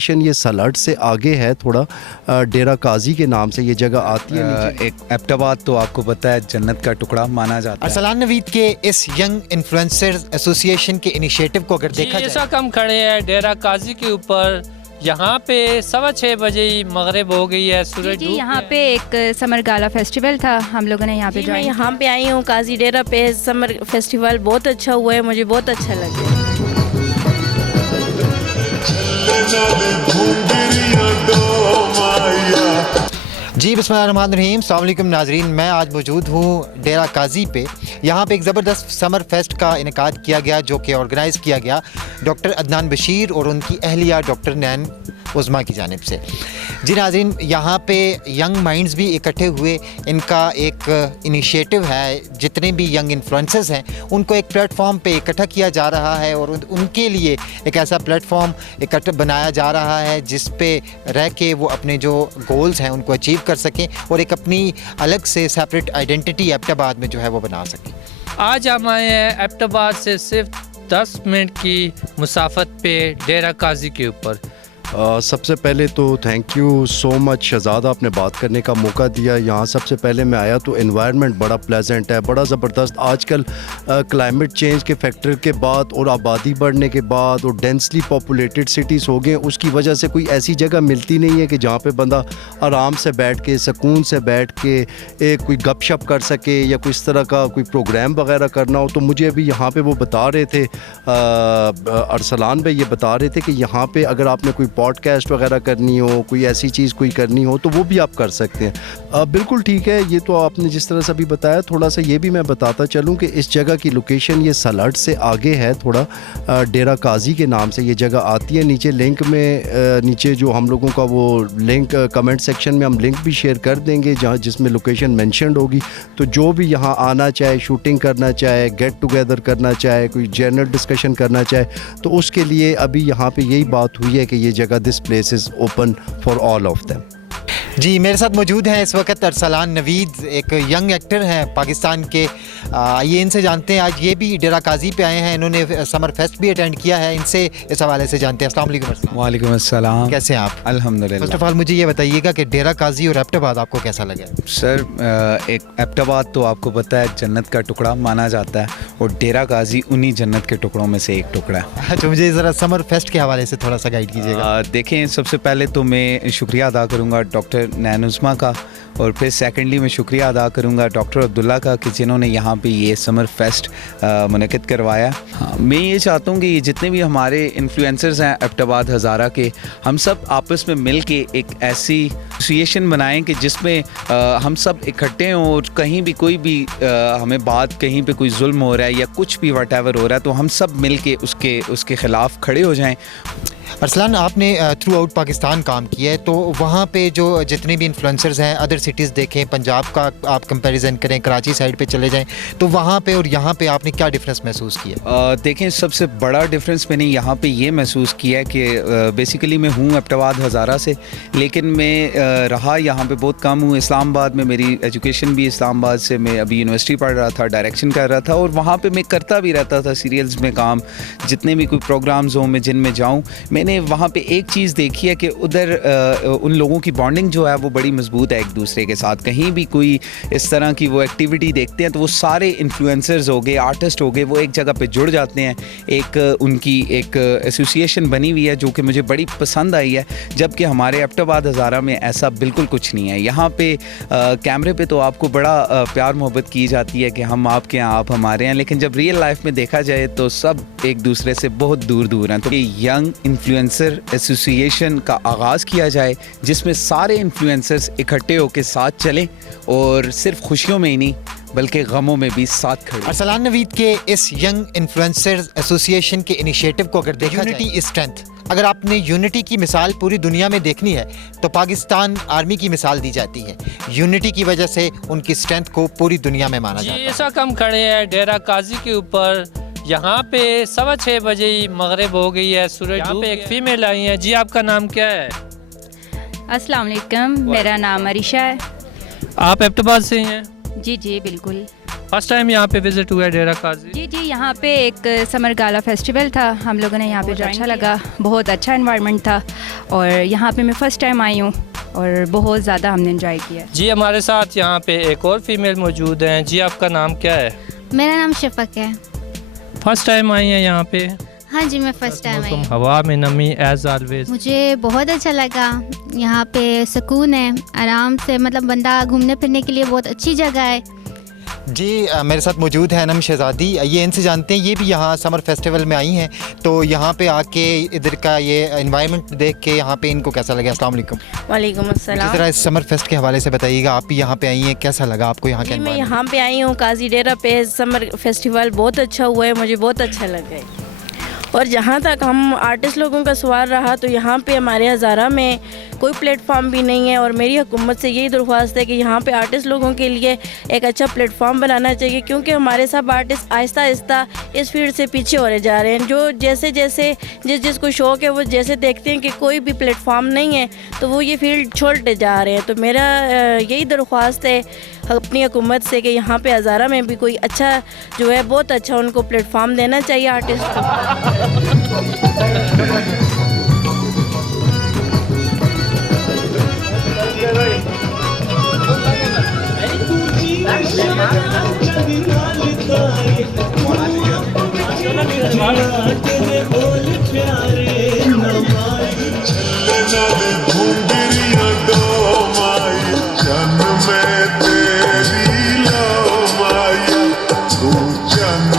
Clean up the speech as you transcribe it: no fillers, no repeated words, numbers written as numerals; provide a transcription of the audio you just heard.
ये सलाट से आगे है थोड़ा, डेरा काजी के नाम से ये जगह आती है नीचे। एक एबटाबाद तो आपको पता है जन्नत का टुकड़ा माना जाता है। अरसलान नवीद के इस यंग इन्फ्लुएंसर्स एसोसिएशन के इनिशिएटिव को अगर देखा जैसा जाए, हम खड़े हैं डेरा काजी के ऊपर, यहाँ पे 6:15 बजे ही मगरिब हो गई है, सूरज जी डूब यहाँ गया पे एक समर गाला फेस्टिवल था, हम लोगों ने यहाँ पे मैं ज्वाइन यहाँ पे आई हूँ काजी डेरा पे। समर फेस्टिवल बहुत अच्छा हुआ है, मुझे बहुत अच्छा लगा। जी बिस्मिल्लाहिर्रहमानिर्रहीम, अस्सलाम वालेकुम नाजरीन। मैं आज मौजूद हूँ डेरा काजी पे। यहाँ पे एक ज़बरदस्त समर फेस्ट का इनेकाद किया गया जो कि ऑर्गेनाइज़ किया गया डॉक्टर अदनान बशीर और उनकी अहलिया डॉक्टर नैन उज़मा की जानिब से। जी नाज़रीन, यहाँ पे यंग माइंड्स भी इकट्ठे हुए। इनका एक इनिशिएटिव है, जितने भी यंग इन्फ्लुएंसर्स हैं उनको एक प्लेटफॉर्म पे इकट्ठा किया जा रहा है और उनके लिए एक ऐसा प्लेटफॉर्म इकट्ठा बनाया जा रहा है जिस पे रह के वो अपने जो गोल्स हैं उनको अचीव कर सकें और एक अपनी अलग से सेपरेट आइडेंटिटी एबटाबाद में जो है वो बना सकें। आज हम आए हैं एबटाबाद से सिर्फ 10 मिनट की मुसाफत पे डेरा काजी के ऊपर। सबसे पहले तो थैंक यू सो मच शहजादा, आपने बात करने का मौका दिया। यहाँ सबसे पहले मैं आया तो एनवायरनमेंट बड़ा प्लेजेंट है, बड़ा ज़बरदस्त। आजकल क्लाइमेट चेंज के फैक्टर के बाद और आबादी बढ़ने के बाद और डेंसली पॉपुलेटेड सिटीज़ हो गए, उसकी वजह से कोई ऐसी जगह मिलती नहीं है कि जहाँ पे बंदा आराम से बैठ के, सुकून से बैठ के एक कोई गपशप कर सके या कोई इस तरह का कोई प्रोग्राम वगैरह करना हो। तो मुझे अभी यहाँ पे वो बता रहे थे, अरसलान भाई ये बता रहे थे कि यहाँ पे अगर आपने कोई पॉडकास्ट वगैरह करनी हो, कोई ऐसी चीज़ कोई करनी हो तो वो भी आप कर सकते हैं। बिल्कुल ठीक है, ये तो आपने जिस तरह से अभी बताया, थोड़ा सा ये भी मैं बताता चलूँ कि इस जगह की लोकेशन ये सलाट से आगे है थोड़ा, डेरा काजी के नाम से ये जगह आती है। नीचे लिंक में नीचे जो हम लोगों का वो लिंक कमेंट सेक्शन में हम लिंक भी शेयर कर देंगे जहाँ जिसमें लोकेशन मेंशन्ड होगी। तो जो भी यहाँ आना चाहे, शूटिंग करना चाहे, गेट टुगेदर करना चाहे, कोई जनरल डिस्कशन करना चाहे, तो उसके लिए अभी यहाँ पे यही बात हुई है कि ये जगह this place is open for all of them. जी मेरे साथ मौजूद हैं इस वक्त अरसलान नवीद, एक यंग एक्टर हैं पाकिस्तान के। आइए इनसे जानते हैं, आज ये भी डेरा काजी पे आए हैं, इन्होंने समर फेस्ट भी अटेंड किया है। इनसे इस हवाले से जानते हैं। अस्सलाम वालेकुम अरसलान। वालेकुम अस्सलाम। कैसे हैं आप? फर्स्ट अल्हम्दुलिल्लाह। ऑफ ऑल मुझे ये बताइएगा कि डेरा काजी और एबटाबाद आपको कैसा लगा? सर, एक एबटाबाद तो आपको पता है जन्नत का टुकड़ा माना जाता है और डेरा गाजी उन्हीं जन्नत के टुकड़ों में से एक टुकड़ा है। अच्छा, मुझे ज़रा समर फेस्ट के हवाले से थोड़ा सा गाइड कीजिएगा। देखें, सबसे पहले तो मैं शुक्रिया अदा करूँगा डॉक्टर नैन उज़मा का, और फिर सेकेंडली मैं शुक्रिया अदा करूँगा डॉक्टर अब्दुल्ला का कि जिन्होंने यहाँ पे ये समर फेस्ट मुनक़िद करवाया। हाँ, मैं ये चाहता हूँ कि ये जितने भी हमारे इन्फ्लुएंसर्स हैं एबटाबाद हज़ारा के, हम सब आपस में मिल के एक ऐसी एसोसिएशन बनाएं कि जिसमें हम सब इकट्ठे हों और कहीं भी कोई भी हमें बात, कहीं पे कोई जुल्म हो रहा है या कुछ भी वटेवर हो रहा है, तो हम सब मिल के उसके ख़िलाफ़ खड़े हो जाएँ। अरसलान, आपने थ्रू आउट पाकिस्तान काम किया है, तो वहाँ पे जो जितने भी इन्फ्लुएंसर्स हैं, अदर सिटीज़ देखें, पंजाब का आप कंपैरिजन करें, कराची साइड पे चले जाएं, तो वहाँ पे और यहाँ पे आपने क्या डिफरेंस महसूस किया? देखें, सबसे बड़ा डिफरेंस मैंने यहाँ पे ये महसूस किया है कि बेसिकली मैं हूँ एबटाबाद हज़ारा से, लेकिन मैं रहा यहाँ पे बहुत कम हूँ। इस्लामाबाद में मेरी एजुकेशन भी इस्लामाबाद से, मैं अभी यूनिवर्सिटी पढ़ रहा था, डायरेक्शन कर रहा था और वहाँ पर मैं करता भी रहता था सीरियल्स में काम। जितने भी कोई प्रोग्राम्स हों मैं जिनमें जाऊँ, मैंने वहाँ पे एक चीज़ देखी है कि उधर उन लोगों की बॉन्डिंग जो है वो बड़ी मजबूत है एक दूसरे के साथ। कहीं भी कोई इस तरह की वो एक्टिविटी देखते हैं तो वो सारे इन्फ्लुएंसर्स हो गए, आर्टिस्ट हो गए, वो एक जगह पे जुड़ जाते हैं। एक उनकी एक एसोसिएशन बनी हुई है जो कि मुझे बड़ी पसंद आई है, जबकि हमारे एबटाबाद हज़ारा में ऐसा बिल्कुल कुछ नहीं है। यहाँ पे कैमरे पे तो आपको बड़ा प्यार मोहब्बत की जाती है कि हम आपके हैं, आप हमारे हैं, लेकिन जब रियल लाइफ में देखा जाए तो सब एक दूसरे से बहुत दूर दूर हैं। तो ये यंग इन्फ्लुएंसर एसोसिएशन का आगाज़ किया जाए जिसमें सारे इन्फ्लुएंसर्स इकट्ठे होकर साथ चलें और सिर्फ खुशियों में ही नहीं बल्कि गमों में भी साथ खड़े। अरसलान नवीद के इस यंग इन्फ्लुएंसर्स एसोसिएशन के इनिशिएटिव को अगर देखा जाए, यूनिटी इज स्ट्रेंथ, अगर आपने यूनिटी की मिसाल पूरी दुनिया में देखनी है तो पाकिस्तान आर्मी की मिसाल दी जाती है। यूनिटी की वजह से उनकी स्ट्रेंथ को पूरी दुनिया में माना जाता है। जैसा हम खड़े हैं डेरा काजी के ऊपर, यहाँ पे 6:15 बजे ही मगरिब हो गई है, सूरज डूब गया। एक फ़ीमेल आई है। जी, आपका नाम क्या है? अस्सलाम वालेकुम, मेरा नाम अरिशा है। आप एबटाबाद से हैं? जी जी बिल्कुल। फर्स्ट टाइम यहाँ पे विजिट हुआ है डेरा काजी? जी जी, यहाँ पे एक समर गाला फेस्टिवल था, हम लोगों ने यहाँ पे ज्वाइन अच्छा लगा, बहुत अच्छा एनवायरनमेंट था और यहाँ पे मैं फ़र्स्ट टाइम आई हूँ और बहुत ज़्यादा हमने एंजॉय किया। जी हमारे साथ यहाँ पे एक और फीमेल मौजूद हैं। जी आपका नाम क्या है? मेरा नाम शफक है। फर्स्ट टाइम आई हैं यहाँ पे? हाँ जी, मैं फ़र्स्ट टाइम आई। हवा में नमी एज ऑलवेज। मुझे बहुत अच्छा लगा, यहाँ पे सुकून है, आराम से, मतलब बंदा घूमने फिरने के लिए बहुत अच्छी जगह है। जी मेरे साथ मौजूद है अनम शहज़ादी, ये इनसे जानते हैं, ये भी यहाँ समर फेस्टिवल में आई हैं, तो यहाँ पे आके इधर का ये एनवायरनमेंट देख के यहाँ पे इनको कैसा लगा? अस्सलाम वालेकुम। वालेकुम अस्सलाम। जरा इस समर फेस्ट के हवाले से बताइएगा, आप भी यहाँ पे आई हैं, कैसा लगा आपको यहाँ का जी, मैं environment? यहाँ पे आई हूँ काजी डेरा पे। समर फेस्टिवल बहुत अच्छा हुआ है, मुझे बहुत अच्छा लगा है। और जहाँ तक हम आर्टिस्ट लोगों का सवाल रहा, तो यहाँ पे हमारे हज़ारा में कोई प्लेटफॉर्म भी नहीं है और मेरी हुकूमत से यही दरख्वास्त है कि यहाँ पे आर्टिस्ट लोगों के लिए एक अच्छा प्लेटफॉर्म बनाना चाहिए, क्योंकि हमारे सब आर्टिस्ट आहिस्ता आहिस्ता इस फील्ड से पीछे हो रहे जा रहे हैं। जो जैसे जैसे जिसको शौक़ है वो जैसे देखते हैं कि कोई भी प्लेटफॉर्म नहीं है तो वो ये फील्ड छोड़ते जा रहे हैं। तो मेरा यही दरख्वास्त है अपनी हुकूमत से कि यहाँ पे हज़ारा में भी कोई अच्छा जो है, बहुत अच्छा उनको प्लेटफॉर्म देना चाहिए आर्टिस्ट को। चन